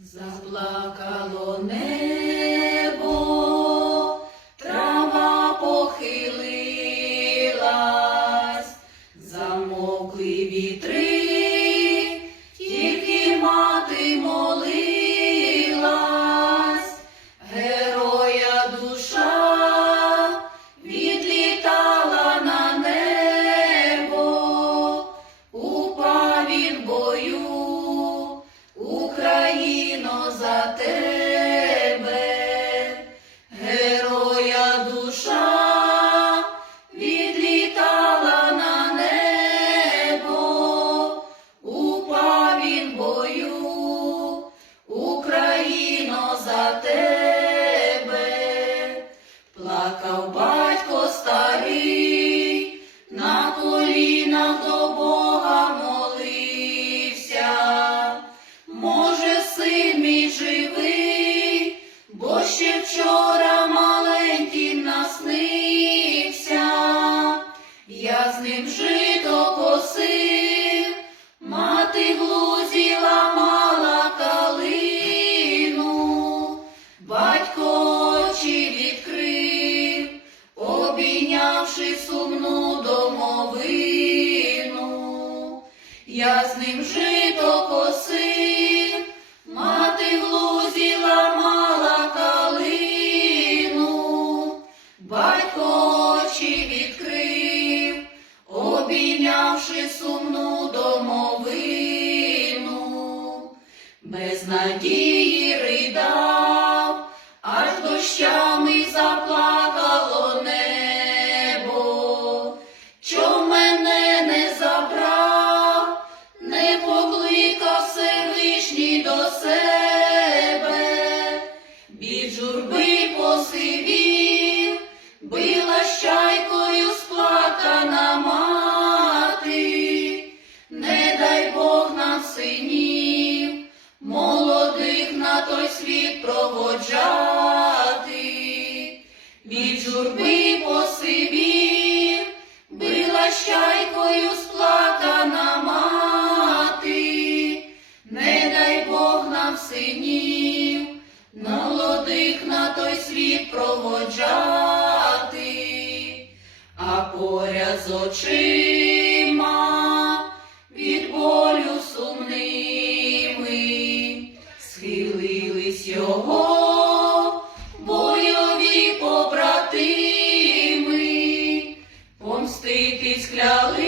Заплакало небо, Я з ним жито косив, мати в лузі ламала калину, батько очі відкрив, обійнявши сумну домовину, без надії ридав, аж дощами проводжати, від журби по Сибір, била щайкою сплакана мати, не дай Бог нам синів, молодих на той світ проводжати, а поряд з очима від болю. Із його бойові побратими помститись кляли.